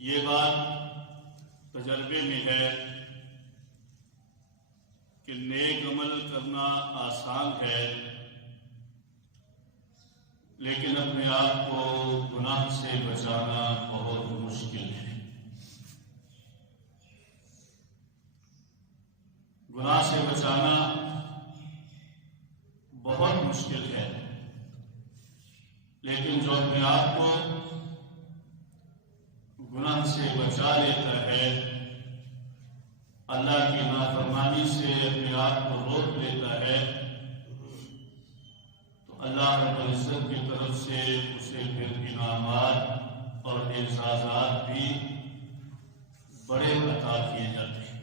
یہ بات تجربے میں ہے کہ نیک عمل کرنا آسان ہے، لیکن اپنے آپ کو گناہ سے بچانا بہت مشکل ہے۔ گناہ سے بچانا بہت مشکل ہے، لیکن جو اپنے آپ کو گناہ سے بچا لیتا ہے، اللہ کی نافرمانی سے اپنے آپ کو روک لیتا ہے، تو اللہ رب العزت کی طرف سے اسے پھر انعامات اور اعزازات بھی بڑے عطا کیے جاتے ہیں۔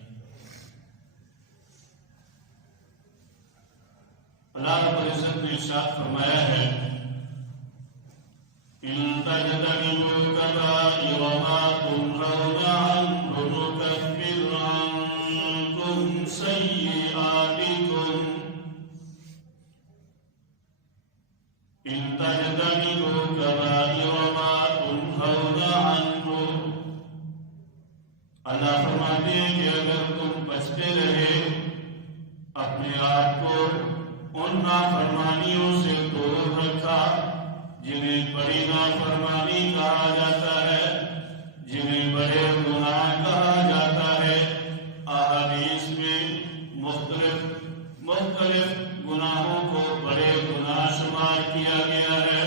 اللہ رب العزت نے ارشاد فرمایا ہے، إِن تَجْتَنِبُوا كَبَائِرَ مَا تُنْهَوْنَ عَنْهُ نُكَفِّرْ عَنكُمْ سَيِّئَاتِكُمْ إِن تَجْتَنِبُوا كَبَائِرَ مَا تُنْهَوْنَ عَنْهُ۔ اللہ فرماتے ہیں کہ اگر تم بچتے رہے، اپنے آپ کو ان نافرمانیوں سے دور رکھا جنہیں بڑی نافرمانی کہا جاتا ہے، جنہیں بڑے گناہ کہا جاتا ہے۔ احادیث میں مختلف گناہوں کو بڑے گناہ شمار کیا گیا ہے،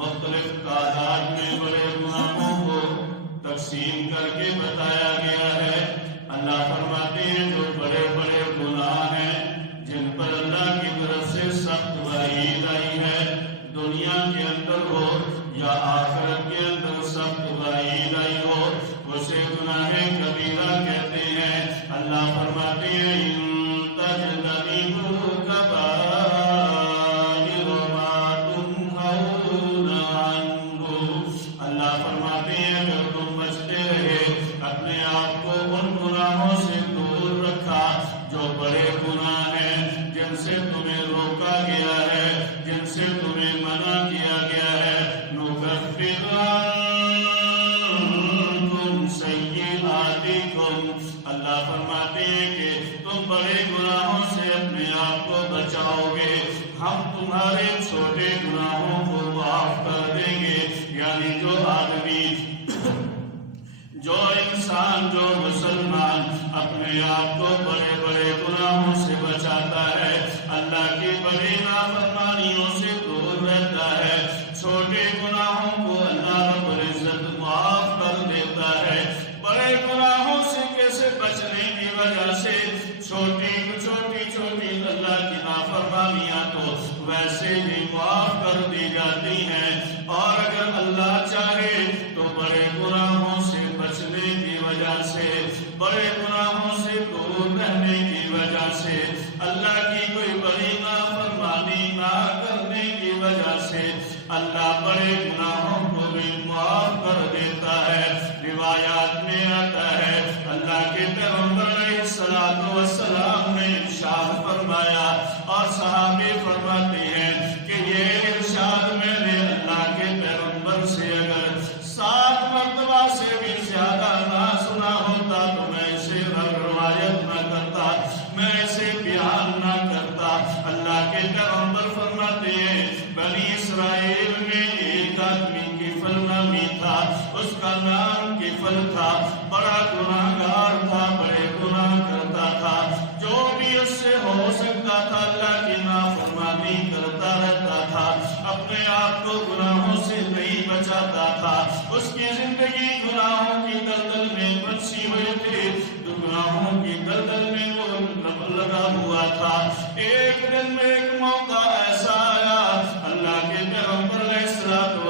مختلف تعداد میں بڑے گناہوں کو تقسیم کر کے بتایا گیا ہے۔ اللہ فرماتے ہیں جو بڑے بڑے گناہ ہیں جن پر اللہ کی طرف سے سخت وعید آئی ہے، دنیا کے اندر ہو یا آخرت کے اندر سخت وعید آئی ہو، اسے گناہ کبیرہ کہتے ہیں۔ اللہ فرماتے ہیں إِن تَجْتَنِبُوا كَبَائِرَ مَا تُنْهَوْنَ عَنْهُ۔ اللہ فرماتے ہیں اگر تم بچتے رہے، اپنے آپ کو ان گناہوں سے دور رکھا جو بڑے گناہ ہیں، جن سے تمہیں روکا گیا ہے، جن سے تمہیں منع کیا گیا ہے، نُكَفِّرْ عَنكُمْ سَيِّئَاتِكُمْ۔ اللہ فرماتے ہیں کہ تم بڑے گناہوں سے اپنے آپ کو بچاؤ گے، ہم تمہارے چھوٹے گناہوں کو معاف کر دیں گے۔ یعنی جو آدمی، جو انسان، جو مسلمان اپنے آپ کو بڑے بڑے گناہوں سے بچاتا ہے، اللہ کی بڑی نافرمانیوں سے دور رہتا ہے، چھوٹے گناہوں کو اللہ رب العزت معاف کر دیتا ہے۔ بڑے گناہوں سے کیسے بچنے کی وجہ سے چھوٹی اللہ کی نافرمانیاں تو ویسے ہی معاف کر دی جاتی ہیں، اور اگر اللہ چاہے تو بڑے گناہوں سے بچنے کی وجہ سے، بڑے گناہوں سے دور رہنے کی وجہ سے، اللہ کی کوئی بڑی نافرمانی نہ کرنے کی وجہ سے اللہ بڑے گناہوں کو بھی معاف کر دیتا ہے۔ روایات میں آتا ہے اللہ کے پیغمبر علیہ السلام نے ارشاد فرمایا، اور صحابی فرماتے ہیں کہ یہ ارشاد میں نے اللہ کے پیغمبر سے اگر 7 مرتبہ سے بھی زیادہ نہ سنا ہوتا تو میں اسے روایت نہ کرتا، میں اسے بیان نہ کرتا۔ اللہ کے پیغمبر فرماتے ہیں بنی اسرائیل میں ایک آدمی کفل نامی تھا، اس کا نام کفل تھا، بڑا گناہگار تھا، بڑے گناہ کرتا تھا، جو بھی اس سے ہو سکتا تھا اللہ کی نافرمانی کرتا رہتا تھا، اپنے آپ کو گناہوں سے نہیں بچاتا تھا، اس کی زندگی گناہوں کی دلدل میں پھنسی ہوئی تھی، گناہوں کی دلدل میں وہ لگا ہوا تھا۔ ایک دن میں ایک موقع ایسا آیا، اللہ کے پیغمبر علیہ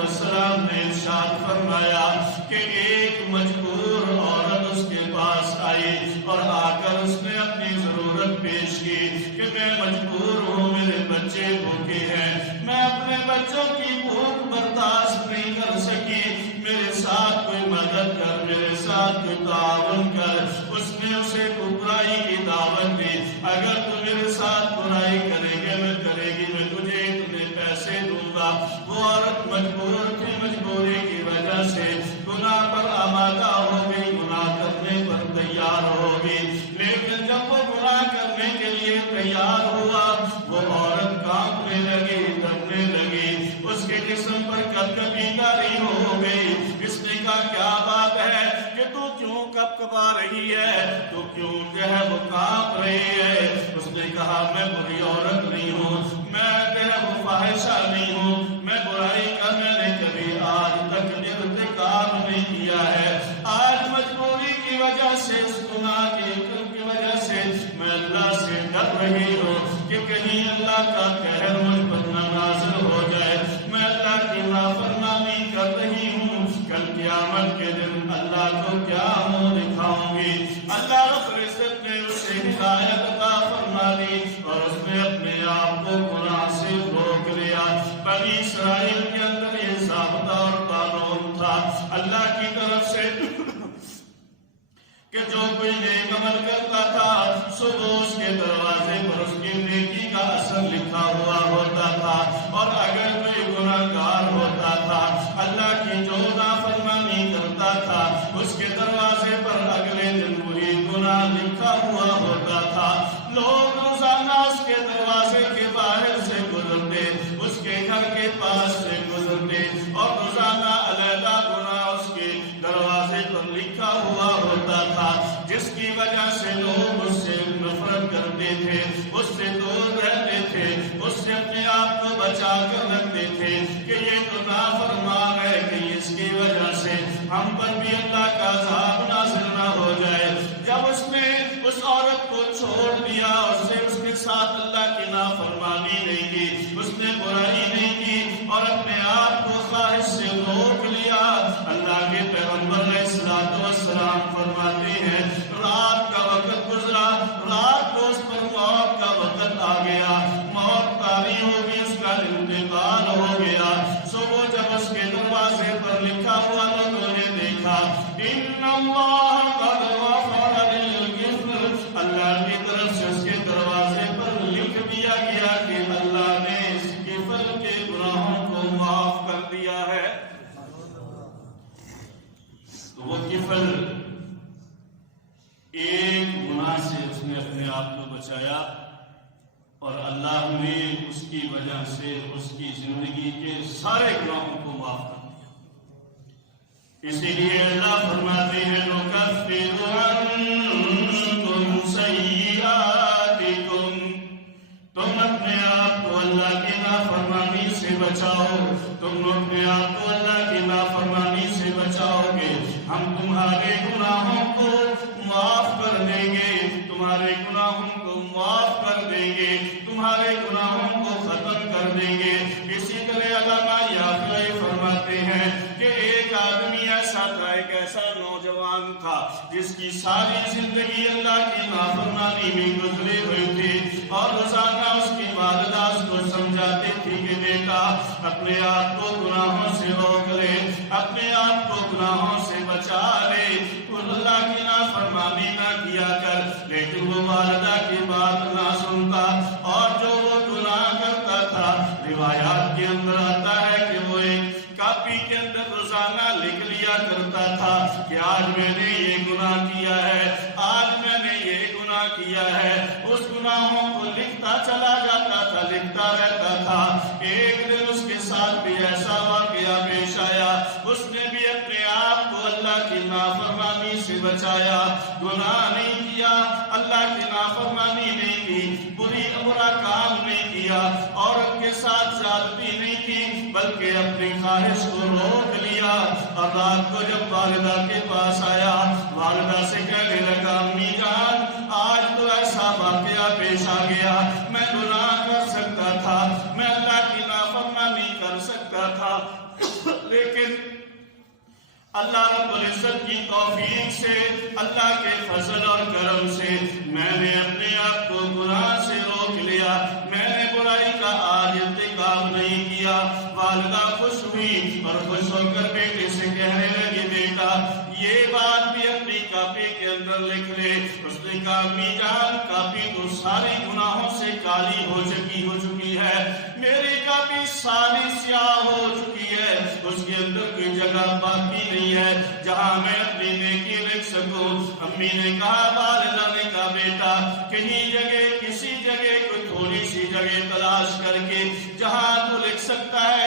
السلام نے ارشاد فرمایا کہ ایک مجبور عورت اس کے پاس آئی، اور آ کر اس نے اپنی ضرورت پیش کی کہ میں مجبور ہوں، میرے بچے بھوکے ہیں، میں اپنے بچوں کی بھوک برداشت نہیں کر سکی، میرے ساتھ کوئی مدد کر، میرے ساتھ کوئی تعاون کر۔ اس نے اسے برائی کی دعوت دی، اگر تو میرے ساتھ برائی کرے گا، میں تجھے اتنے پیسے دوں گا۔ وہ عورت مجبور تھی، مجبوری کی وجہ سے گناہ پر آمادہ بیداری ہو گئی۔ اس نے کہا کیا بات ہے کہ تو کیوں کب کبا رہی ہے، تو کیوں جو ہے وہ کانپ رہی ہے؟ اس نے کہا میں بری عورت نہیں ہوں، میں جو ہے وہ فاحشہ نہیں ہوں، میں برائی کا میں نے کبھی آج تک ارتکاب نہیں کیا ہے۔ آج مجبوری کی وجہ سے، اس گناہ کی وجہ سے میں اللہ سے ڈر رہی ہوں کہ کہیں اللہ کا قہر مجھ پر نہ نازل ہو جائے۔ میں اللہ کی نافرمانی کر رہی ہوں، کل قیامت کے دن اللہ کو کیا منہ دکھاؤں گی؟ اللہ رب العزت نے اسے ہدایت عطا فرما دی اور اس نے اپنے آپ کو گناہ سے روک لیا۔ بنی اسرائیل کے اندر یہ ضابطہ اور قانون تھا اللہ کی طرف سے کہ جو کوئی نیک عمل کرتا تھا صبح اس کے دروازے پر اس کی نیکی کا اثر لکھا ہوا ہوتا تھا، اور اگر کوئی گناہگار ہوتا تھا اللہ کی جو نافرمانی کرتا تھا اس کے دروازے پر اگلے دن وہی گناہ لکھا ہوا ہوتا تھا۔ لوگ روزانہ اس کے دروازے کے باہر سے گزرتے، اس کے گھر کے پاس سے گزرتے، اور روزانہ علیحدہ گناہ اس کے دروازے پر لکھا ہوا ہوتا تھا، جس کی وجہ سے لوگ اس سے نفرت کرتے تھے، اس سے دور رہتے تھے، اس سے اپنے آپ کو بچا کر رکھتے تھے کہ یہ تو نافرمان ہے، کہ اس کی وجہ سے ہم پر بھی اللہ کا عذاب نازل نہ ہو جائے۔ جب اس نے اس عورت کو چھوڑ دیا، اس کے ساتھ اللہ کی نافرمانی نہیں کی، اس نے برائی نہیں کی اور اپنے آپ کو خواہش سے روک لیا، اللہ کے پیغمبر علیہ السلام فرماتے ہیں رات کا وقت گزرا، رات کو اس پر موت کا وقت آ گیا، موت طاری ہو گئی، اس کا انتقال ہو گیا۔ صبح جب اس کے دروازے پر لکھا ہوا لوگوں نے دیکھا ان اللہ قد غفر للغفر، اللہ کی طرف سے اس کے دروازے پر لکھ دیا گیا کہ اللہ نے اس غفر کے گناہوں کو معاف کر دیا ہے۔ تو وہ غفر ایک گناہ سے اس نے اپنے آپ کو بچایا اور اللہ نے اس کی وجہ سے اس کی زندگی کے سارے گناہوں کو معاف کر دیا۔ اسی لیے اللہ فرماتے ہیں نُكَفِّرُ عَنكُمْ سَيِّئَاتِكُمْ، تم اپنے آپ کو اللہ کی نافرمانی سے بچاؤ، تم اپنے آپ کو اللہ کی نافرمانی سے بچاؤ گے، ہم تمہارے گناہوں کو معاف کر دیں گے، تمہارے گناہوں کو معاف کر دیں گے، تمہارے گناہوں کو ختم کر دیں گے۔ اسی طرح علامہ یافعی فرماتے ہیں کہ ایک آدمی ایسا تھا، ایک ایسا نوجوان تھا جس کی ساری زندگی اللہ کی نافرمانی میں گزری ہوئی تھی، اور روزانہ اس کی والدہ اس کو سمجھاتی تھی کہ بیٹا اپنے آپ کو گناہوں سے روک لے، اپنے آپ کو گناہوں سے بچا لے، اللہ کی نافرمانی نہ کیا کر، لیکن وہ والدہ کی بات نہ سنتا اور جو وہ گناہ کرتا تھا، روایات کے اندر آتا ہے کہ وہ ایک کاپی کے اندر روزانہ لکھ لیا کرتا تھا کہ آج میں نے یہ گناہ کیا ہے، آج میں نے یہ گناہ کیا ہے، اس گناہوں کو لکھتا چلا جاتا تھا، لکھتا رہتا تھا۔ ایک دن اس کے ساتھ بھی ایسا واقعہ پیش آیا، اس نے بھی اپنے آپ کو اللہ کی نافرمانی سے بچایا، گناہ نہیں کیا، اللہ کی نافرمانی نہیں کی، برا کام نہیں کیا، عورت کے ساتھ زیادتی نہیں کی، بلکہ اپنی خواہش کو روک لیا، اور رات کو جب والدہ کے پاس آیا، والدہ سے کہنے لگا امی جان آج تو ایسا واقعہ پیش آ گیا، میں گناہ کر سکتا تھا، میں اللہ کی نافرمانی کر سکتا تھا، لیکن اللہ رب العزت کی توفیق سے، اللہ کے فضل اور کرم سے میں نے اپنے آپ کو گناہ سے روک لیا، میں نے برائی کا آج ارتکاب نہیں کیا۔ والدہ خوش ہوئی اور خوش ہو کر بیٹے سے کہنے لگی بیٹا یہ بات بھی اپنی کاپی کے اندر لکھ لے۔ اس نے کہا امی جان کاپی تو ساری گناہوں سے کالی ہو چکی ہے، میری کاپی ساری سیاہ ہو چکی ہے، اس کے اندر کوئی جگہ باقی نہیں ہے جہاں میں اپنی نیکی لکھ سکوں۔ امی نے کہا، والدہ نے کہا بیٹا کہیں جگہ کسی جگہ کوئی تھوڑی سی جگہ تلاش کر کے جہاں تو لکھ سکتا ہے